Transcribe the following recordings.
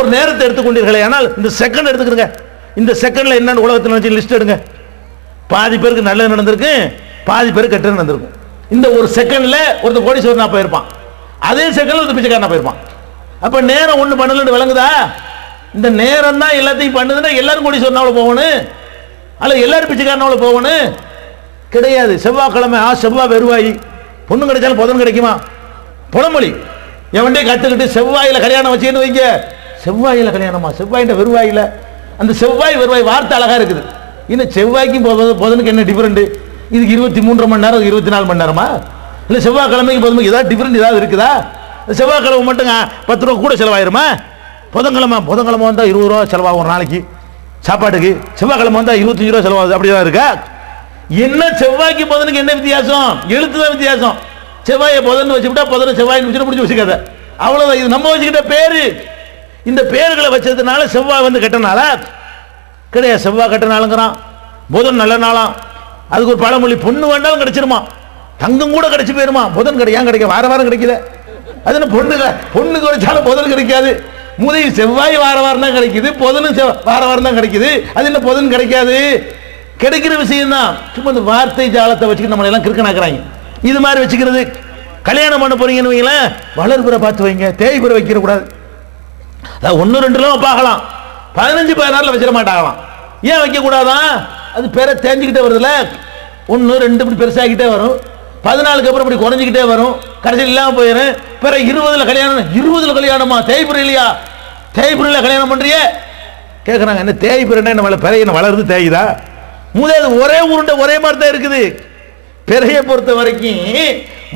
ஒரு நேரத்தை எடுத்துக்கொண்டீர்களே ஆனால் இந்த செகண்ட் எடுத்துக்கிறங்க இந்த செகண்ட்ல என்னன்னு உலகத்தில் நினைச்சு லிஸ்ட் எடுங்க. பாதி பேருக்கு நல்லது நடந்திருக்கு பாதி பேருக்கு கெட்டது நடந்திருக்கும். இந்த ஒரு செகண்ட்ல ஒருத்தர் கோடீஸ்வரனா போயிருப்பான். அதே செகண்ட்ல ஒருத்தர் பிச்சைக்காரனா போயிருப்பான். அப்ப நேரம் ஒன்று பண்ணலன்னு விளங்குதா? இந்த நேரம் தான் எல்லாத்தையும் பண்ணுதுன்னா எல்லாரும் கோடீஸ்வரனாவில் போகணும். அல்ல எல்லாரும் பிச்சைக்காரனாவில் போகணும். கிடையாது. செவ்வாய்க்கிழமை ஆ செவ்வாய் வருவாய். பொண்ணு கிடைச்சாலும் புதன் கிடைக்குமா? புலமொழி எவன்டே கத்துக்கிட்டு செவ்வாயில கல்யாணம் வச்சுன்னு வைங்க. செவ்வாயில கல்யாணமா? செவ்வாயில வெறுவாயில? அந்த செவ்வாய் வெறுவாய் வார்த்தை அழகாக இருக்குது. இன்னும் செவ்வாய்க்கும் போது புதனுக்கு என்ன டிஃபரெண்ட் இதுக்கு இருபத்தி மூன்று மணி நேரம் இருபத்தி நாலு மணி நேரமா? இல்லை செவ்வாய்க்கிழமைக்கு போதும் ஏதாவது டிஃப்ரெண்ட் ஏதாவது இருக்குதா? செவ்வாய்க்கிழமை மட்டும் பத்து ரூபா கூட செலவாயிருமா? புதன்கிழமை புதன்கிழமை வந்தால் இருபது ரூபா செலவாகும் ஒரு நாளைக்கு. சாப்பாட்டுக்கு. செவ்வாய்க்கிழமை வந்தால் இருபத்தஞ்சு ரூபா செலவாகுது. அப்படி தான் இருக்கா? என்ன செவ்வாய்க்கு புதனுக்கு என்ன வித்தியாசம்? எழுத்து தான் வித்தியாசம். செவ்வாயை புதன் வச்சுக்கிட்டா புதனை செவ்வாயின்னு வச்சுட்டு பிடிச்சி வச்சுக்காத. அவ்வளோதான் இது நம்ம வச்சுக்கிட்ட பேர். இந்த பேர்களை வச்சதுனால செவ்வாய் வந்து கெட்டனால கிடையாது செவ்வாய் கெட்ட நாளுங்கிறான். புதன் நல்ல நாளாம். அதுக்கு ஒரு பழமொழி பொண்ணு வேண்டாலும் கிடைச்சிருமா? தங்கம் கூட கிடைச்சி போயிருமா? புதன் கிடையாது கிடைக்க? வார வாரம் கிடைக்கல. அது என்ன பொண்ணு பொண்ணு கிடைச்சாலும் புதன் கிடைக்காது. முதல் செவ்வாய் வார வாரம் தான் கிடைக்குது புதனும் வார வாரம் தான் கிடைக்குது. அது என்ன புதன் கிடைக்காது? கிடைக்கிற விஷயம் தான் சும்மா இந்த வார்த்தை ஜாலத்தை வச்சுக்கிட்டு நம்மளை எல்லாம் கிறுக்கனாக்குறாங்க. இது மாதிரி வச்சுக்கிறது. கல்யாணம் பண்ண போறீங்கன்னு வைங்களேன் வளர்புற பார்த்து வைங்க தேய்புற வைக்கிற கூடாது அதாவது ஒன்று ரெண்டுலாம் பார்க்கலாம் பதினஞ்சு பதினாறுல வச்சிட மாட்டாங்களாம். ஏன் வைக்க கூடாதான் அது பெற தேஞ்சிக்கிட்டே வருதுல்ல ஒன்று ரெண்டு இப்படி பெருசாகிட்டே வரும். பதினாலுக்கு அப்புறம் இப்படி குறைஞ்சிக்கிட்டே வரும். கடைசியில் இல்லாமல் போயிடும் பிற இருபதுல கல்யாணம் இருபதுல கல்யாணமா? தேய்புரம் இல்லையா? தேய்புரில் கல்யாணம் பண்ணுறியே கேட்குறாங்க என்ன தேய்புரன்னா என்ன பிறைய என்ன வளருது தேய்தா? முதல் ஒரே உருண்டை ஒரே மாதிரி தான் இருக்குது. பிறையை பொறுத்த வரைக்கும்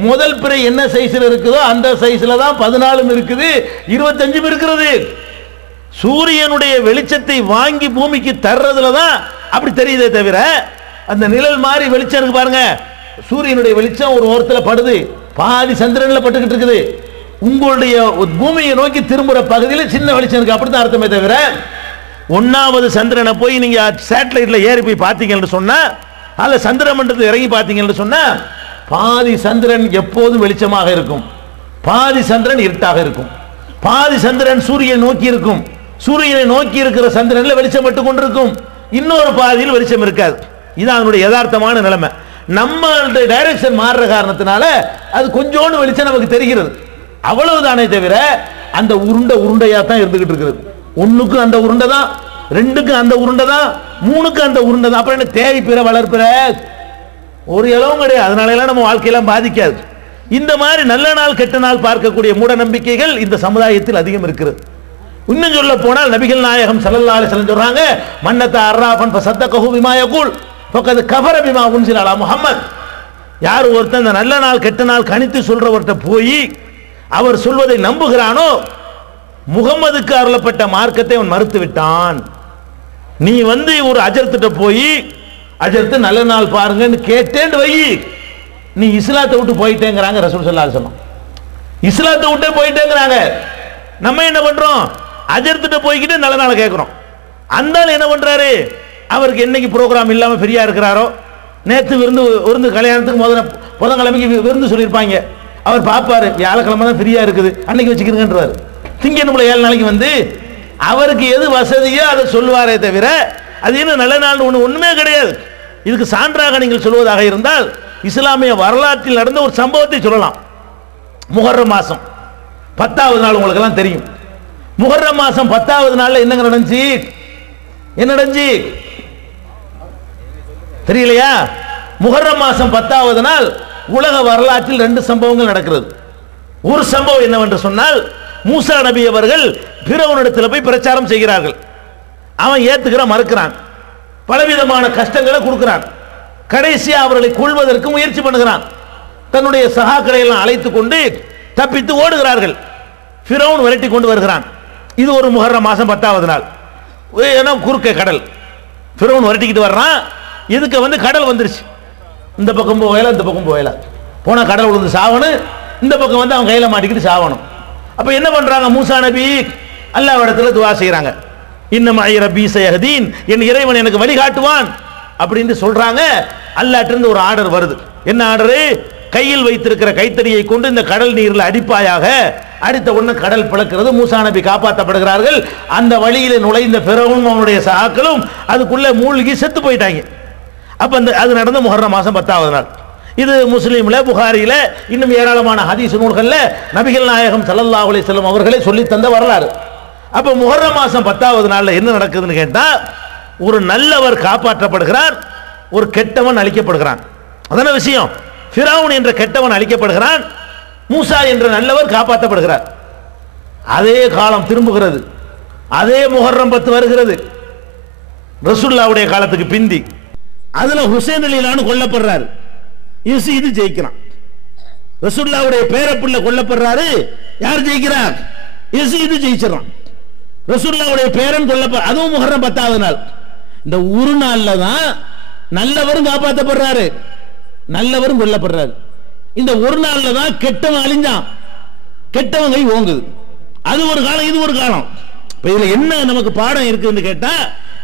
முதல் பிறை என்ன சைஸ்ல இருக்குதோ அந்த சைஸ்ல தான் பதினாலும் இருக்குது இருபத்தஞ்சும் இருக்கிறது. சூரியனுடைய வெளிச்சத்தை வாங்கி பூமிக்கு தர்றதுல தான் அப்படி தெரியுதே தவிர அந்த நிழல் மாதிரி வெளிச்சம் இருக்கு பாருங்க. சூரியனுடைய வெளிச்சம் ஒரு ஓரத்தில் படுது. பாதி சந்திரன்ல பட்டுக்கிட்டு இருக்குது. உங்களுடைய பூமியை நோக்கி திரும்புற பகுதியில் சின்ன வெளிச்சம் இருக்கு. அப்படித்தான் அர்த்தமே தவிர ஒன்னாவது சந்திரனை போய் நீங்க சேட்டலைட்ல ஏறி போய் பார்த்தீங்கன்னு சொன்னா அல்ல சந்திரமன்றத்தில் இறங்கி பார்த்தீங்கன்னு சொன்னா பாதி சந்திரன் எப்போதும் வெளிச்சமாக இருக்கும். பாதி சந்திரன் இருட்டாக இருக்கும். பாதி சந்திரன் சூரியனை நோக்கி இருக்கும். சூரியனை நோக்கி இருக்கிற சந்திரன்ல வெளிச்சம் பட்டு கொண்டிருக்கும். இன்னொரு பாதியில் வெளிச்சம் இருக்காது. இது அதனுடைய யதார்த்தமான நிலைமை. நம்ம டைரக்ஷன் மாறுற காரணத்தினால அது கொஞ்சோண்டு வெளிச்சம் நமக்கு தெரிகிறது. அவ்வளவுதானே தவிர அந்த உருண்டை உருண்டையா தான் இருந்துகிட்டு இருக்கிறது ஒண்ணுக்கும் அந்த உருண்டை தான் ரெண்டுக்கும் அந்த உருண்டை தான் மூணுக்கும் அந்த உருண்டை தான். அப்புறம் என்ன தேவை பிற வளர்ப்பிற ஒரு இளவும் கிடையாது. அதனால எல்லாம் நம்ம வாழ்க்கையெல்லாம் பாதிக்காது. இந்த மாதிரி நல்ல நாள் கெட்ட நாள் பார்க்கக்கூடிய மூட நம்பிக்கைகள் இந்த சமுதாயத்தில் அதிகம் இருக்கிறது. இன்னும் சொல்ல போனால் நபிகள் நாயகம் ஸல்லல்லாஹு அலைஹி சொல்றாங்க மன்னத்த அர்ராஃபன் சத்த கஹு யகூல் பக்கத்து கபர பிமா உன்சில அலா முஹம்மத். யார் ஒருத்தன் இந்த நல்ல நாள் கெட்ட நாள் கணித்து சொல்றவர்கிட்ட போய் அவர் சொல்வதை நம்புகிறானோ முகம்மதுக்கு அருளப்பட்ட மார்க்கத்தை அவன் மறுத்து விட்டான். நீ வந்து ஒரு அஜர்த்திட்ட போய் அஜர்த்து நல்ல நாள் பாருங்கன்னு கேட்டேன் வை. நீ இஸ்லாத்தை விட்டு போயிட்டேங்கிறாங்க ரசூல் சொல்லா சொன்னோம் இஸ்லாத்தை விட்டே போயிட்டேங்கிறாங்க. நம்ம என்ன பண்றோம்? அஜர்த்திட்ட போய்கிட்டு நல்ல நாளை கேட்குறோம். அந்த என்ன பண்றாரு? அவருக்கு என்னைக்கு ப்ரோக்ராம் இல்லாமல் ஃப்ரீயாக இருக்கிறாரோ? நேற்று விருந்து விருந்து கல்யாணத்துக்கு முதல்ல புதன்கிழமைக்கு விருந்து சொல்லியிருப்பாங்க. அவர் பார்ப்பாரு வியாழக்கிழமை தான் ஃப்ரீயாக இருக்குது. அன்னைக்கு வச்சுக்கிறங்கன்றாரு திங்கணும்ல ஏழு நாளைக்கு வந்து அவருக்கு எது வசதியோ அதை சொல்லுவாரே தவிர அது இன்னும் நல்ல நாள் ஒன்று ஒன்றுமே கிடையாது. இதுக்கு சான்றாக நீங்கள் சொல்வதாக இருந்தால் இஸ்லாமிய வரலாற்றில் நடந்த ஒரு சம்பவத்தை சொல்லலாம். முகர்ற மாசம். பத்தாவது நாள் உங்களுக்கு எல்லாம் தெரியும். முகர்ற மாசம் பத்தாவது நாளில் என்னங்க நடந்துச்சு? என்ன நடந்துச்சு? தெரியலையா? முகர்ற மாசம் பத்தாவது நாள் உலக வரலாற்றில் ரெண்டு சம்பவங்கள் நடக்கிறது. ஒரு சம்பவம் என்னவென்று சொன்னால் மூசா நபி அவர்கள் பிறவனிடத்தில் போய் பிரச்சாரம் செய்கிறார்கள். அவன் ஏத்துக்கிற மறுக்கிறான். பலவிதமான கஷ்டங்களை கொடுக்கிறான். கடைசி அவர்களை கொள்வதற்கு முயற்சி பண்ணுகிறான். தன்னுடைய சகாக்களை எல்லாம் அழைத்து கொண்டு தப்பித்து ஓடுகிறார்கள். ஃபிரௌன் விரட்டி கொண்டு வருகிறான். இது ஒரு முகர மாதம் பத்தாவது நாள். ஏன்னா குறுக்கே கடல். ஃபிரௌன் விரட்டிக்கிட்டு வர்றான். இதுக்கு வந்து கடல் வந்துருச்சு. இந்த பக்கம் போகல இந்த பக்கம் போகல. போனால் கடல் விழுந்து சாவணும். இந்த பக்கம் வந்து அவன் கையில் மாட்டிக்கிட்டு சாவணும். அப்போ என்ன பண்ணுறாங்க மூசா நபி அல்லாஹ் இடத்துல துவா செய்கிறாங்க இன்னும் ஐ சயஹதீன் என் இறைவன் எனக்கு வழிகாட்டுவான் அப்படின்னு சொல்றாங்க. அல்லாட்டிருந்து ஒரு ஆர்டர் வருது. என்ன ஆர்டரு? கையில் வைத்திருக்கிற கைத்தறியை கொண்டு இந்த கடல் நீரில் அடிப்பாயாக. அடித்த உடனே கடல் பிளக்கிறது. மூசா நபி காப்பாற்றப்படுகிறார்கள் அந்த வழியில் நுழைந்த பிறவும் அவனுடைய சகாக்களும் அதுக்குள்ள மூழ்கி செத்து போயிட்டாங்க. அப்ப அந்த அது நடந்த முஹர்ரம் மாசம் பத்தாவது நாள். இது முஸ்லீம்ல புகாரியில் இன்னும் ஏராளமான ஹதீஸ் நூல்கள்ல நபிகள் நாயகம் சல்லல்லா அலைஹி அவர்களே சொல்லி தந்த வரலாறு. அப்ப முகர மாசம் பத்தாவது நாள்ல என்ன நடக்குதுன்னு கேட்டா ஒரு நல்லவர் காப்பாற்றப்படுகிறார் ஒரு கெட்டவன் அழிக்கப்படுகிறான். அதான விஷயம். ஃபிராவுன் என்ற கெட்டவன் அழிக்கப்படுகிறான் மூசா என்ற நல்லவர் காப்பாற்றப்படுகிறார். அதே காலம் திரும்புகிறது. அதே முஹர்ரம் பத்து வருகிறது. ரசுல்லாவுடைய காலத்துக்கு பிந்தி. அதுல ஹுசேன் அலிலான்னு கொல்லப்படுறாரு. இது ஜெயிக்கிறான். ரசுல்லாவுடைய பேரப்புள்ள கொல்லப்படுறாரு. யார் ஜெயிக்கிறார்? இது ஜெயிச்சிடறான். ரசூல்லாவுடைய பேரன் கொல்லப்ப அதுவும் முகரம் பத்தாவது நாள். இந்த ஒரு நாள்ல தான் நல்லவரும் காப்பாற்றப்படுறாரு நல்லவரும் கொல்லப்படுறாரு. இந்த ஒரு நாள்ல தான் கெட்டவன் அழிஞ்சான். கெட்டவன் கை ஓங்குது. அது ஒரு காலம் இது ஒரு காலம். இப்ப இதுல என்ன நமக்கு பாடம் இருக்குன்னு கேட்டா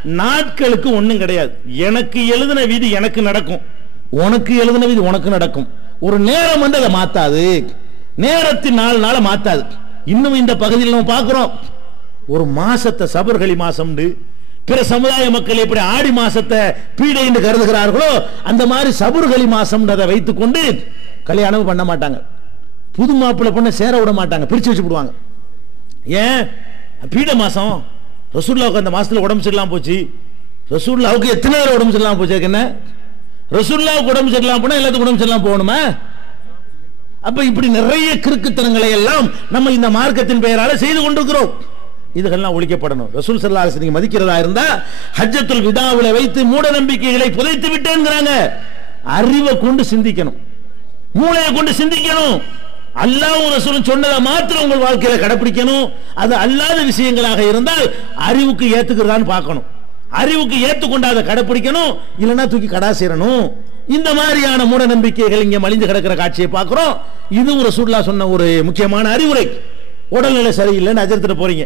நாட்களுக்கு ஒன்றும் கிடையாது. எனக்கு எழுதின விதி எனக்கு நடக்கும். உனக்கு எழுதின விதி உனக்கு நடக்கும். ஒரு நேரம் வந்து அதை மாத்தாது. நேரத்தின் நாலு நாளை மாத்தாது. இன்னும் இந்த பகுதியில் நம்ம பார்க்கிறோம். ஒரு மாசத்தை சபர்கலி மாசம் பிற சமுதாய மக்கள் எப்படி ஆடி மாசத்தை பீடை என்று கருதுகிறார்களோ அந்த மாதிரி சபுர்கலி மாசம் வைத்துக் கொண்டு கல்யாணம் பண்ண மாட்டாங்க. புது மாப்பிள்ளை பொண்ணை சேர விட மாட்டாங்க பிரிச்சு வச்சு விடுவாங்க ஏன்? பீட மாசம். ரசூல்லாவுக்கு அந்த மாசத்துல உடம்பு சரியில்லாம போச்சு. ரசூல்லாவுக்கு எத்தனை பேர் உடம்பு சரியில்லாம போச்சு? என்ன? ரசூல்லாவுக்கு உடம்பு சரியில்லாம போனா எல்லாத்துக்கும் உடம்பு சரியில்லாம போகணுமா? அப்ப இப்படி நிறைய கிறுக்குத்தனங்களை எல்லாம் நம்ம இந்த மார்க்கத்தின் பெயரால செய்து கொண்டிருக்கிறோம். இதுகள்லாம் ஒழிக்கப்படணும். ரசூல் சல்லாஸ் நீங்க மதிக்கிறதா இருந்தா ஹஜ்ஜத்துல் விதாவில் வைத்து மூட நம்பிக்கைகளை புதைத்து விட்டேங்கிறாங்க. அறிவை கொண்டு சிந்திக்கணும். மூளையை கொண்டு சிந்திக்கணும். அல்லாவும் ரசூலும் சொன்னதை மாத்திரம் உங்கள் வாழ்க்கையில கடைபிடிக்கணும் அது அல்லாத விஷயங்களாக இருந்தால் அறிவுக்கு ஏத்துக்கிறதான்னு பார்க்கணும். அறிவுக்கு ஏத்துக்கொண்டு அதை கடைபிடிக்கணும் இல்லைன்னா தூக்கி கடாசிரணும் இந்த மாதிரியான மூட நம்பிக்கைகள் இங்க மலிந்து கிடக்கிற காட்சியை பார்க்கிறோம். இதுவும் ரசூல்லா சொன்ன ஒரு முக்கியமான அறிவுரை. உடல்நிலை சரியில்லைன்னு அஜர்த்துட்டு போறீங்க.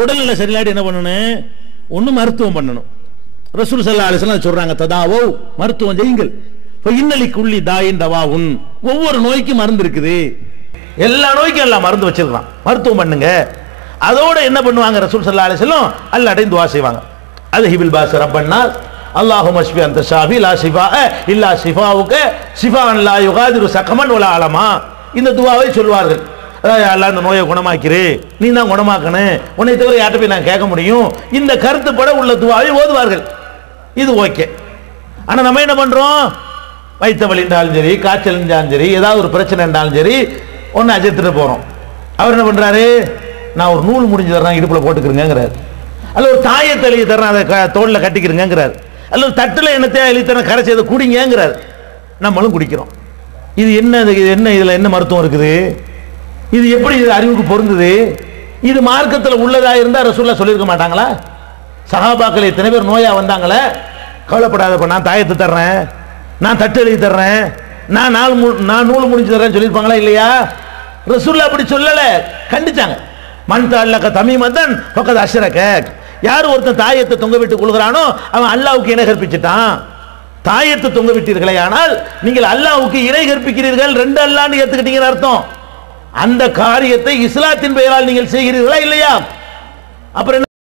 உடல்நிலை சரியில்லாட்டி என்ன பண்ணணும்? ஒன்று மருத்துவம் பண்ணணும். ரசூல் சல்லா அலிஸ்லாம் சொல்றாங்க ததாவோ மருத்துவம் செய்யுங்கள் இன்னலிக்குள்ளி தாயின் தவா உன் ஒவ்வொரு நோய்க்கும் மருந்து இருக்குது. எல்லா நோய்க்கும் எல்லாம் மருந்து வச்சிருக்கான் மருத்துவம் பண்ணுங்க. அதோட என்ன பண்ணுவாங்க? ரசூல் சல்லா அலிஸ்லாம் அல்லாட்டையும் துவா செய்வாங்க. அது ஹிபில் பாஸ் ரப்பன்னா அல்லாஹு மஸ்பி அந்த ஷாஃபி லா ஷிஃபா இல்லா ஷிஃபாவுக்கு ஷிஃபா லா யுகாதிரு சக்கமன் உலா ஆலமா இந்த துவாவை சொல்வார்கள் அல்லா இந்த நோயை குணமாக்கிரு? நீ தான் குணமாக்கணும். உன்னை தவிர யார்கிட்ட போய் நான் கேட்க முடியும்? இந்த கருத்துப்பட உள்ள துவாவை ஓதுவார்கள். இது ஓகே. ஆனால் நம்ம என்ன பண்ணுறோம் வயிற்று வலி இருந்தாலும் சரி காய்ச்சல் இருந்தாலும் சரி ஏதாவது ஒரு பிரச்சனை இருந்தாலும் சரி ஒன்று அஜித்துட்டு போகிறோம் அவர் என்ன பண்ணுறாரு நான் ஒரு நூல் முடிஞ்சு தர்றேன் இடுப்பில் போட்டுக்கிறேங்கிறார் அல்ல ஒரு தாயத்தை எழுதி தரேன் அதை க- தோல்ல கட்டிக்கிறேங்கிறார் அல்ல ஒரு தட்டில் என்னத்தையா எழுதி தரேன் கரைச்சி அதை குடிங்கிறார் நம்மளும் குடிக்கிறோம். இது என்ன இது என்ன இதில் என்ன மருத்துவம் இருக்குது? இது எப்படி இது அறிவுக்கு பொருந்தது? இது மார்க்கத்தில் உள்ளதாக இருந்தால் ரசூல்லா சொல்லியிருக்க மாட்டாங்களா? சகாபாக்கள் இத்தனை பேர் நோயாக வந்தாங்களே? கவலைப்படாதப்ப நான் தாயத்தை தர்றேன். நான் தட்டு எழுதி தர்றேன். நான் நாள் மு- நான் நூல் முடிஞ்சு தர்றேன் சொல்லியிருப்பாங்களா இல்லையா? ரசூல்லா அப்படி சொல்லலை. கண்டிச்சாங்க. மண் தாழ்லக்க தமிமதன் பக்கத்து அஷ்ரக்க யார் ஒருத்தன் தாயத்தை தொங்க விட்டு கொள்கிறானோ அவன் அல்லாவுக்கு இணை கற்பிச்சிட்டான். தாயத்தை தொங்க விட்டீர்களே ஆனால் நீங்கள் அல்லாவுக்கு இணை கற்பிக்கிறீர்கள் ரெண்டு அல்லான்னு ஏத்துக்கிட்டீங்கன்னு அர்த்தம். அந்த காரியத்தை இஸ்லாத்தின் பெயரால் நீங்கள் செய்கிறீர்களா இல்லையா? அப்புறம் என்ன